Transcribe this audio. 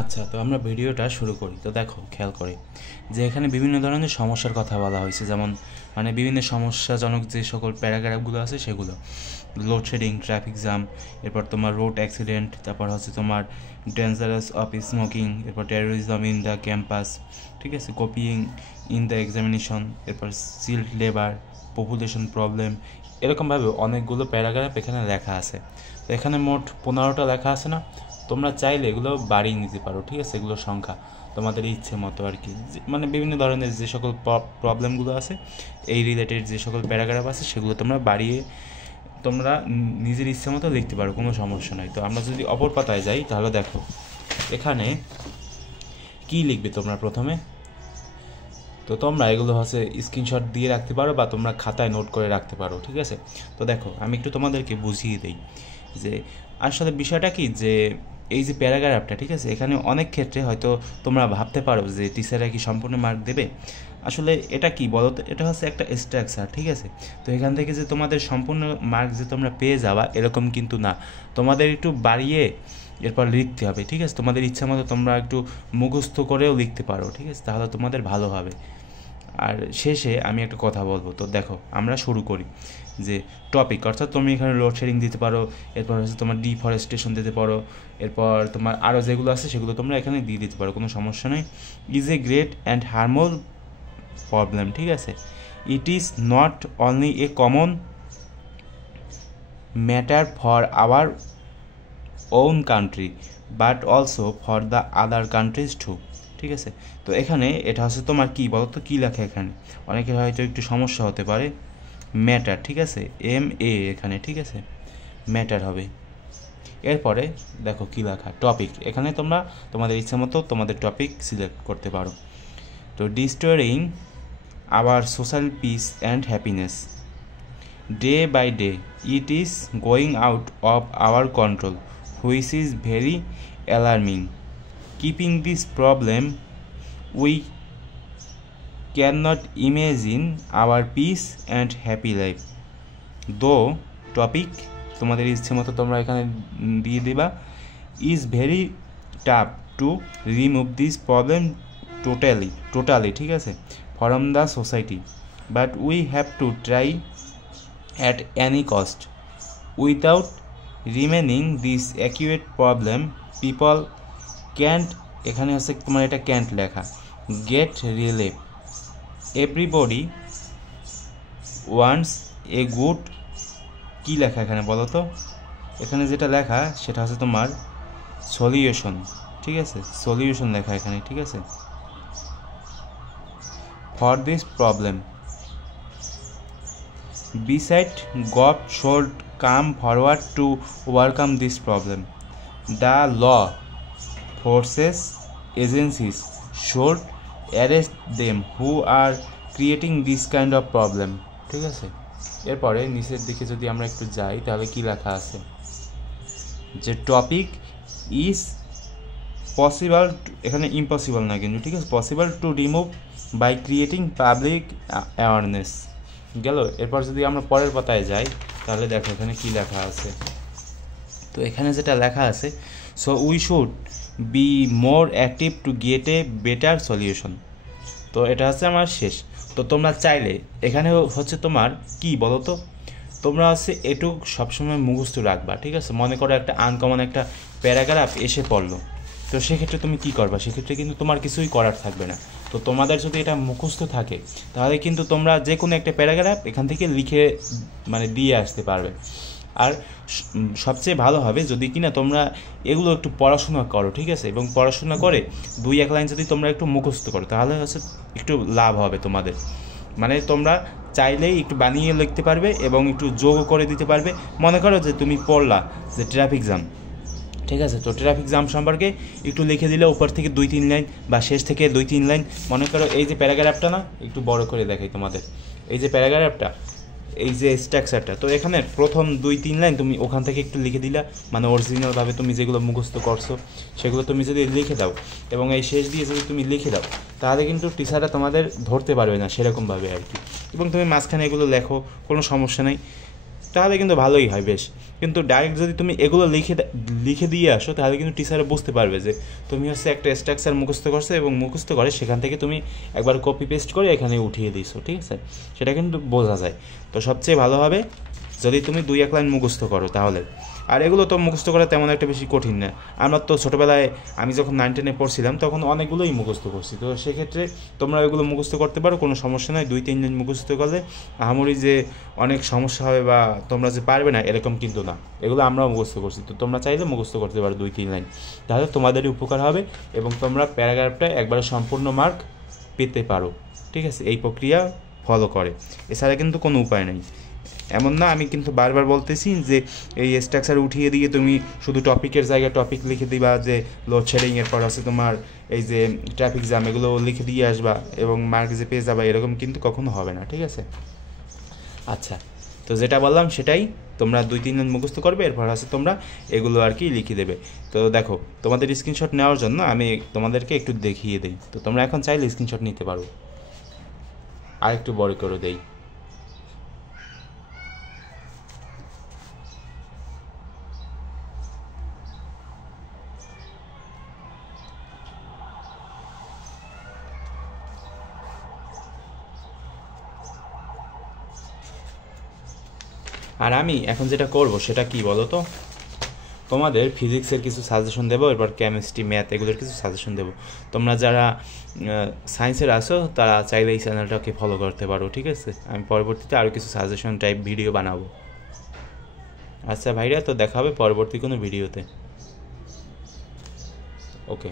আচ্ছা, তো আমরা ভিডিওটা শুরু করি। তো দেখো, খেয়াল করে যে এখানে বিভিন্ন ধরনের সমস্যার কথা বলা হয়েছে, যেমন বিভিন্ন সমস্যাজনক যে সকল প্যারাগ্রাফগুলো আছে সেগুলো লোডশেডিং, ট্রাফিক জ্যাম, এরপর তোমার রোড অ্যাক্সিডেন্ট, তারপর হচ্ছে তোমার ডেঞ্জারাস অফ স্মোকিং, এরপর টেরোরিজম ইন দ্য ক্যাম্পাস, ঠিক আছে, কপিং ইন দ্য এক্সামিনেশন, এরপর চিল্ড লেবার, পপুলেশন প্রবলেম, এরকমভাবে অনেকগুলো প্যারাগ্রাফ এখানে লেখা আছে। তো এখানে মোট 15টা লেখা আছে না? তোমরা চাইলে এগুলো বাড়িয়ে নিতে পারো, ঠিক আছে, এগুলোর সংখ্যা তোমাদের ইচ্ছে মতো আর কি। বিভিন্ন ধরনের যে সকল প্রবলেমগুলো আছে, এই রিলেটেড যে সকল প্যারাগ্রাফ আছে সেগুলো তোমরা বাড়িয়ে তোমরা নিজের ইচ্ছে মতো লিখতে পারো, কোনো সমস্যা নাই। তো আমরা যদি অপর পাতায় যাই তাহলে দেখো এখানে কি লিখবে তোমরা প্রথমে। তো তোমরা এগুলো হচ্ছে স্ক্রিনশট দিয়ে রাখতে পারো বা তোমরা খাতায় নোট করে রাখতে পারো, ঠিক আছে। তো দেখো আমি একটু তোমাদেরকে বুঝিয়ে দিই যে আসলে বিষয়টা কি, যে এই যে প্যারাগ্রাফটা, ঠিক আছে, এখানে অনেক ক্ষেত্রে হয়তো তোমরা ভাবতে পারো যে টিচাররা কি সম্পূর্ণ মার্ক দেবে। আসলে এটা কি বলো তো, এটা হচ্ছে একটা স্ট্রাকচার, ঠিক আছে। তো এখান থেকে যে তোমাদের সম্পূর্ণ মার্ক যে তোমরা পেয়ে যাবা এরকম কিন্তু না, তোমাদের একটু বাড়িয়ে এরপর লিখতে হবে, ঠিক আছে। তোমাদের ইচ্ছা মতো তোমরা একটু মুখস্থ করেও লিখতে পারো, ঠিক আছে, তাহলে তোমাদের ভালো হবে। আর শেষে আমি একটা কথা বলবো। তো দেখো আমরা শুরু করি যে টপিক, অর্থাৎ তুমি এখানে লোডশেডিং দিতে পারো, এরপর হচ্ছে তোমার ডিফরেস্টেশন দিতে পারো, এরপর তোমার আরও যেগুলো আছে সেগুলো তোমরা এখানে দিয়ে দিতে পারো, কোনো সমস্যা নেই। Is a great and harmful problem, ঠিক আছে। It is not only a common matter for our own country but also for the other countries too, ঠিক আছে। তো এখানে এটা হচ্ছে তোমার কী বলো তো, কী লেখা এখানে অনেকের হয়তো একটু সমস্যা হতে পারে। ম্যাটার, ঠিক আছে, MA এখানে, ঠিক আছে, ম্যাটার হবে। এরপরে দেখো কী লেখা, টপিক, এখানে তোমরা তোমাদের ইচ্ছা মতো তোমাদের টপিক সিলেক্ট করতে পারো। তো distorting our social peace and happiness day by day, it is going out of our control which is very alarming. Keeping this problem, we cannot imagine our peace and happy life. Though topic তোমাদের ইচ্ছে মতো তোমরা এখানে দিয়ে দিবা, is very tough to remove this problem totally, ঠিক আছে, from the society, but we have to try at any cost. Without remaining this acute problem people can't, এখানে হচ্ছে তোমার এটা ক্যান্ট লেখা, get relief. Everybody wants a good, কী লেখা এখানে বলো তো, এখানে যেটা লেখা সেটা হচ্ছে তোমার সলিউশন, ঠিক আছে, সলিউশন লেখা এখানে, ঠিক আছে, for this problem. Beside, God should come forward to overcome this problem. The law forces agencies should arrest them who are creating this kind of problem, ঠিক আছে। এরপরে নিচের দিকে যদি আমরা একটু যাই তাহলে কি লেখা আছে, যে টপিক ইজ পসিবল, এখানে ইম্পসিবল না কিন্তু, ঠিক আছে, possible to remove by creating public awareness গেল। এরপর যদি আমরা পরের পাতায় যাই তাহলে দেখো এখানে কি লেখা আছে। তো এখানে যেটা লেখা আছে, so we should be more active to get a better solution. তো এটা হচ্ছে আমার শেষ। তো তোমরা চাইলে এখানে হচ্ছে তোমার কি বলো তো, তোমরা হচ্ছে এটুক সবসময় মুখস্থ রাখবা, ঠিক আছে। মনে করো একটা আনকমন একটা প্যারাগ্রাফ এসে পড়লো, তো সেক্ষেত্রে তুমি কী করবা, সেক্ষেত্রে কিন্তু তোমার কিছুই করার থাকবে না। তো তোমাদের যদি এটা মুখস্থ থাকে তাহলে কিন্তু তোমরা যে কোনো একটা প্যারাগ্রাফ এখান থেকে লিখে দিয়ে আসতে পারবে। আর সবচেয়ে ভালো হবে যদি কিনা তোমরা এগুলো একটু পড়াশোনা করো, ঠিক আছে, এবং পড়াশোনা করে 2-1 লাইন যদি তোমরা একটু মুখস্থ করো তাহলে হচ্ছে একটু লাভ হবে তোমাদের। তোমরা চাইলেই একটু বানিয়ে লিখতে পারবে এবং একটু যোগও করে দিতে পারবে। মনে করো যে তুমি পড়লা যে ট্রাফিক জ্যাম, ঠিক আছে, তো ট্রাফিক জ্যাম সম্পর্কে একটু লিখে দিলে উপর থেকে 2-3 লাইন বা শেষ থেকে 2-3 লাইন। মনে করো এই যে প্যারাগ্রাফটা না, একটু বড় করে দেখাই তোমাদের, এই যে প্যারাগ্রাফটা, এই যে স্ট্রাকচারটা, তো এখানে প্রথম 2-3 লাইন তুমি ওখান থেকে একটু লিখে দিলা, অরিজিনালভাবে তুমি যেগুলো মুখস্থ করছো সেগুলো তুমি যদি লিখে দাও এবং এই শেষ দিয়ে যদি তুমি লিখে দাও তাহলে কিন্তু টিচাররা তোমাদের ধরতে পারবে না সেরকমভাবে আর কি। এবং তুমি মাঝখানে এগুলো লেখো, কোনো সমস্যা নেই। তাহলে কিন্তু ভালোই হয় বেশ। কিন্তু ডাইরেক্ট যদি তুমি এগুলো লিখে দিয়ে আসো তাহলে কিন্তু টিচারে বুঝতে পারবে যে তুমি হচ্ছে একটা স্ট্রাকচার মুখস্থ করছো এবং মুখস্থ করে সেখান থেকে তুমি একবার কপি পেস্ট করে এখানে উঠিয়ে দিছো, ঠিক আছে? সেটা কিন্তু বোঝা যায়। তো সবচেয়ে ভালো হবে যদি তুমি 2-1 লাইন মুখস্থ করো তাহলে। আর এগুলো তো মুখস্থ করা তেমন একটা বেশি কঠিন না। আমরা তো ছোটোবেলায় আমি যখন 9-10-এ পড়ছিলাম তখন অনেকগুলোই মুখস্থ করছি। তো সেক্ষেত্রে তোমরা এগুলো মুখস্থ করতে পারো, কোনো সমস্যা নয়। 2-3 লাইন মুখস্থ করলে আহামরি যে অনেক সমস্যা হবে বা তোমরা যে পারবে না এরকম কিন্তু না। এগুলো আমরাও মুখস্থ করছি, তো তোমরা চাইলে মুখস্থ করতে পারো 2-3 লাইন, তাহলে তোমাদেরই উপকার হবে এবং তোমরা প্যারাগ্রাফটা একবারে সম্পূর্ণ মার্ক পেতে পারো, ঠিক আছে? এই প্রক্রিয়া ফলো করে, এছাড়া কিন্তু কোনো উপায় নেই। এমন না, আমি কিন্তু বারবার বলতেছি যে এই স্ট্রাকচার উঠিয়ে দিয়ে তুমি শুধু টপিকের জায়গায় টপিক লিখে দিবা, যে লোডশেডিং, এরপর আছে তোমার এই যে ট্রাফিক জ্যাম, এগুলো লিখে দিয়ে আসবা এবং মার্ক যে পেয়ে যাবা, এরকম কিন্তু কখনো হবে না, ঠিক আছে? আচ্ছা, তো যেটা বললাম সেটাই তোমরা 2-3 দিন মুখস্থ করবে, এরপর আছে তোমরা এগুলো আর কি লিখে দেবে। তো দেখো, তোমাদের স্ক্রিনশট নেওয়ার জন্য আমি তোমাদেরকে একটু দেখিয়ে দিই। তো তোমরা এখন চাইলে স্ক্রিনশট নিতে পারো। আর একটু বড় করে দেই। আর আমি এখন যেটা করব সেটা কি বলো তো, তোমাদের ফিজিক্সের কিছু সাজেশন দেবো, এরপর কেমিস্ট্রি, ম্যাথ এগুলোর কিছু সাজেশন দেবো। তোমরা যারা সায়েন্সের আসো তারা চাইলে এই চ্যানেলটাকে ফলো করতে পারো, ঠিক আছে? আমি পরবর্তীতে আরও কিছু সাজেশন টাইপ ভিডিও বানাবো। আচ্ছা ভাইরা, তো দেখা হবে পরবর্তী কোনো ভিডিওতে। ওকে।